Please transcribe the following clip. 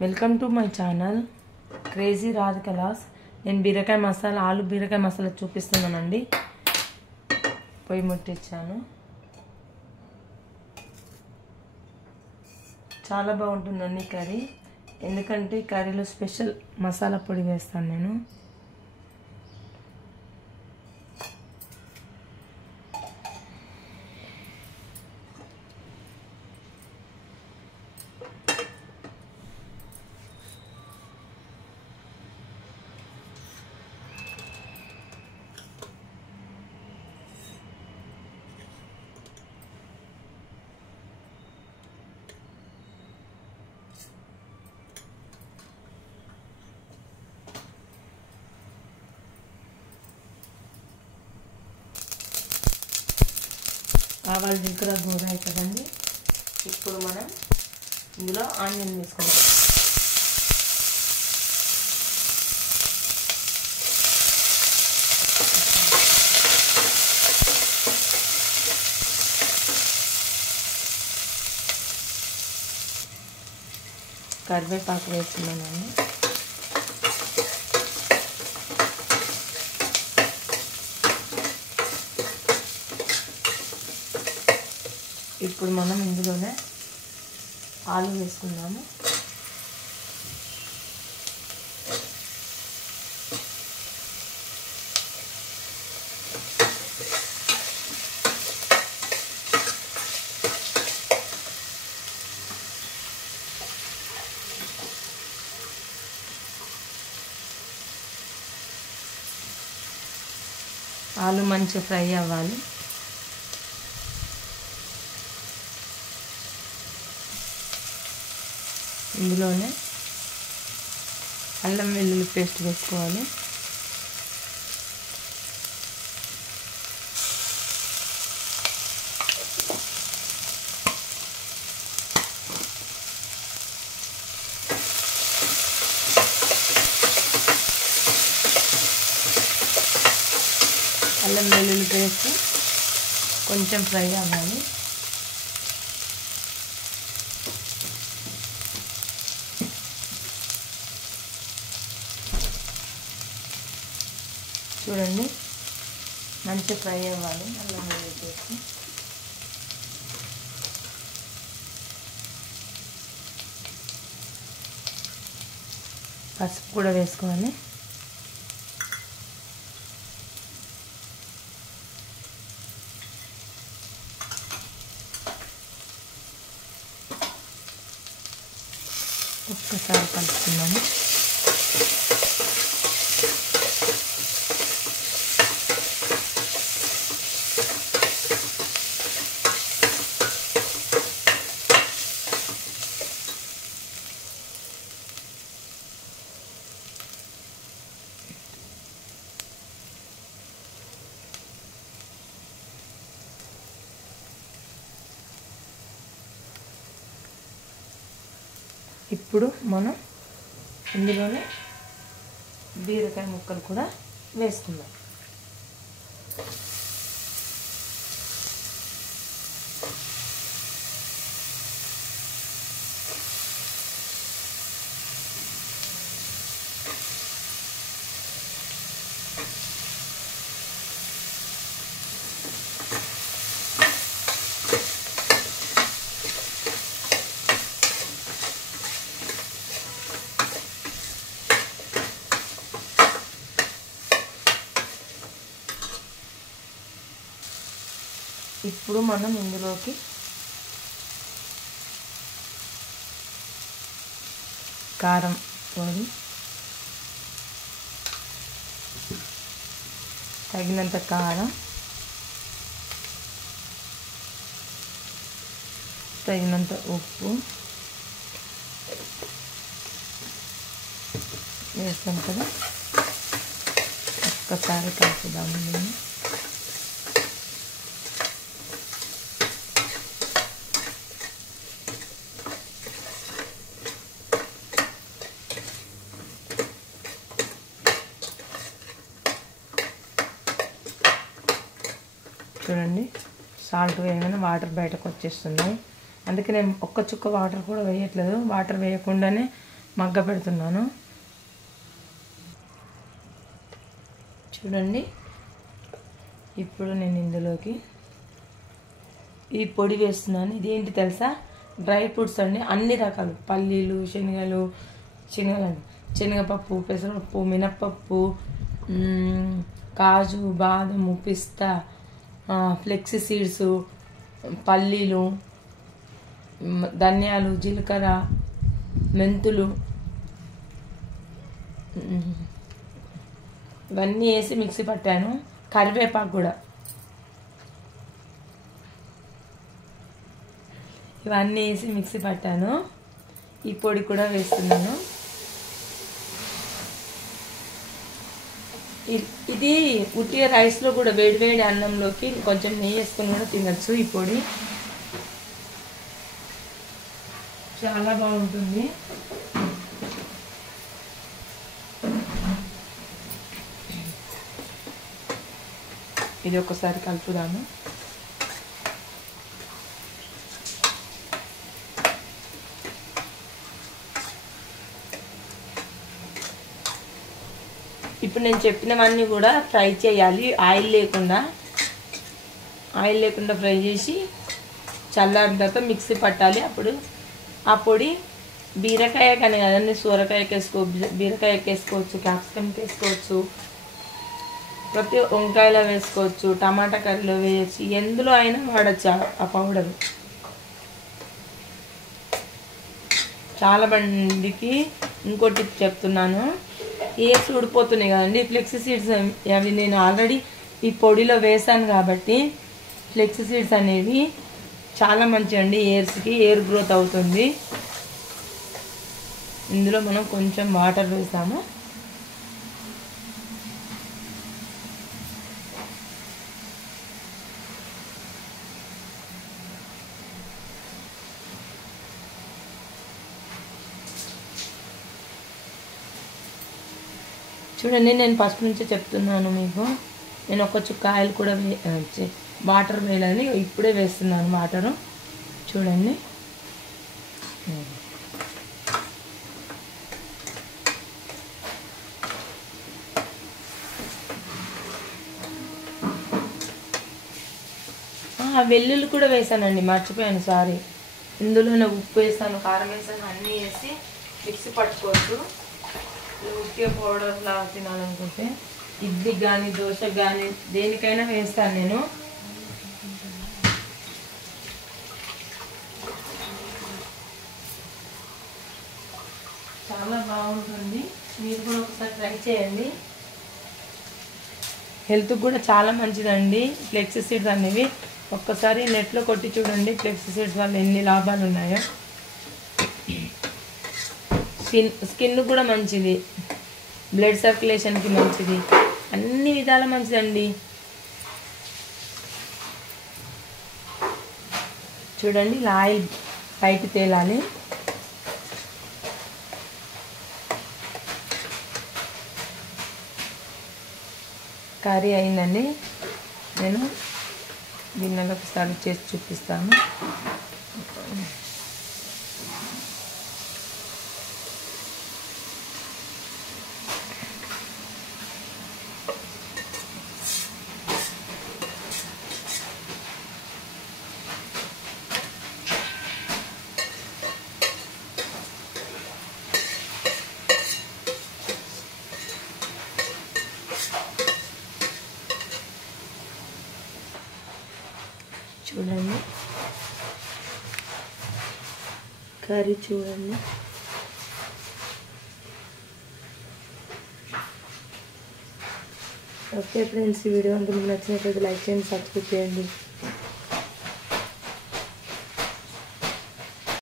Welcome to my channel crazy రాధికలాస్. నేను బీరకాయ మసాలా ఆలు బీరకాయ మసాలా చూపిస్తున్నానండి. పొయ్యి ముట్టించాను. చాలా బాగుంటుందండి కర్రీ. ఎందుకంటే కర్రీలో స్పెషల్ మసాలా పొడి వేస్తాను నేను. ఆవాలు జీలకర్ర గోరాయి కదండి. ఇప్పుడు మనం ఇందులో ఆనియన్ వేసుకుంటాం. కరివేపాకు వేస్తున్నానండి. ఇప్పుడు మనం ఇందులోనే ఆలు వేసుకుందాము. ఆలు మంచిగా ఫ్రై అవ్వాలి. ఇందులోనే అల్లం వెల్లుల్లి పేస్ట్ వేసుకోవాలి. అల్లం వెల్లుల్లి పేస్ట్ కొంచెం ఫ్రై అవ్వాలి. చూడండి, మంచిగా ఫ్రై అవ్వాలి. అల్లం వెల్లుల్లి పేస్ట్ పసుపు కూడా వేసుకోవాలి. ఒక్కసారి కలుపుకుందాము. ఇప్పుడు మనం ఇందులోనే బీరకాయ ముక్కలు కూడా వేసుకుందాం. ఇప్పుడు మనం ఇందులోకి కారం పొడి, తగినంత కారం, తగినంత ఉప్పు వేస్తాం కదా. ఒక్కసారి కలుపుదాము. నేను చూడండి, సాల్ట్ వేయగానే వాటర్ బయటకు వచ్చేస్తున్నాయి. అందుకే నేను ఒక్క చుక్క వాటర్ కూడా వేయట్లేదు. వాటర్ వేయకుండానే మగ్గ పెడుతున్నాను. చూడండి, ఇప్పుడు నేను ఇందులోకి ఈ పొడి వేస్తున్నాను. ఇదేంటి తెలుసా? డ్రై ఫ్రూట్స్ అండి, అన్ని రకాలు పల్లీలు, శనగపప్పు, పెసరపప్పు, మినప్పప్పు, కాజు, బాదము, పిస్తా, ఫ్లెక్సీ సీడ్స్, పల్లీలు, ధనియాలు, జీలకర్ర, మెంతులు ఇవన్నీ వేసి మిక్సీ పట్టాను. కరివేపాకు కూడా, ఇవన్నీ వేసి మిక్సీ పట్టాను. ఈ పొడి కూడా వేస్తున్నాను. ఇది ఉట్టిగా రైస్లో కూడా వేడివేడి అన్నంలోకి కొంచెం నెయ్యి వేసుకొని కూడా తినచ్చు. ఈ పొడి చాలా బాగుంటుంది. ఇది ఒకసారి కలుపుదాము. ఇప్పుడు నేను చెప్పినవన్నీ కూడా ఫ్రై చేయాలి. ఆయిల్ లేకుండా ఫ్రై చేసి చల్లారిన తర్వాత మిక్సీ పట్టాలి. అప్పుడు ఆ పొడి బీరకాయ కానీ కదండి, సొరకాయకి బీరకాయకి వేసుకోవచ్చు, క్యాప్సికమ్కి వేసుకోవచ్చు, ప్రతి వంకాయలో వేసుకోవచ్చు, టమాటా కర్రీలో వేయచ్చు, ఎందులో అయినా వాడచ్చు ఆ పౌడర్. చాలా మందికి ఇంకో టిప్ చెప్తున్నాను. ఏర్స్ ఊడిపోతున్నాయి కదండి, ఫ్లెక్సీ సీడ్స్ అవి నేను ఆల్రెడీ ఈ పొడిలో వేసాను కాబట్టి ఫ్లెక్సీ సీడ్స్ అనేవి చాలా మంచిదండి. ఏర్స్కి ఎయిర్ గ్రోత్ అవుతుంది. ఇందులో మనం కొంచెం వాటర్ వేసాము. చూడండి, నేను ఫస్ట్ నుంచే చెప్తున్నాను మీకు. నేను ఒక చుక్క ఆయిల్ కూడా వాటర్ వేయాలని ఇప్పుడే వేస్తున్నాను వాటరు. చూడండి, వెల్లుల్లి కూడా వేసానండి, మర్చిపోయాను, సారీ. ఇందులోనే ఉప్పు వేసాను, కారం వేసాను, అన్నీ వేసి మిక్సీ పట్టుకోవచ్చు. ఉట్టిగా పౌడర్ లాగా తినాలనుకుంటే ఇడ్లీకి కానీ దోశకు కానీ దేనికైనా వేస్తాను నేను. చాలా బాగుంటుంది. మీరు కూడా ఒకసారి ట్రై చేయండి. హెల్త్కి కూడా చాలా మంచిదండి ఫ్లెక్సీ సీడ్స్ అనేవి. ఒక్కసారి నెట్లో కొట్టి చూడండి ఫ్లెక్సీ సీడ్స్ వల్ల ఎన్ని లాభాలు ఉన్నాయో. స్కిన్ కూడా మంచిది, బ్లడ్ సర్క్యులేషన్కి మంచిది, అన్ని విధాల మంచిదండి. చూడండి, ఇలా ఆయిల్ పైకి తేలాలి. కర్రీ అయిందండి. నేను గిన్నెలో ఒకసారి చేసి చూపిస్తాను. చూడండి, కర్రీ చూడండి. ఓకే ఫ్రెండ్స్, ఈ వీడియో మీకు నచ్చినట్లయితే లైక్ చేయండి, సబ్స్క్రైబ్ చేయండి.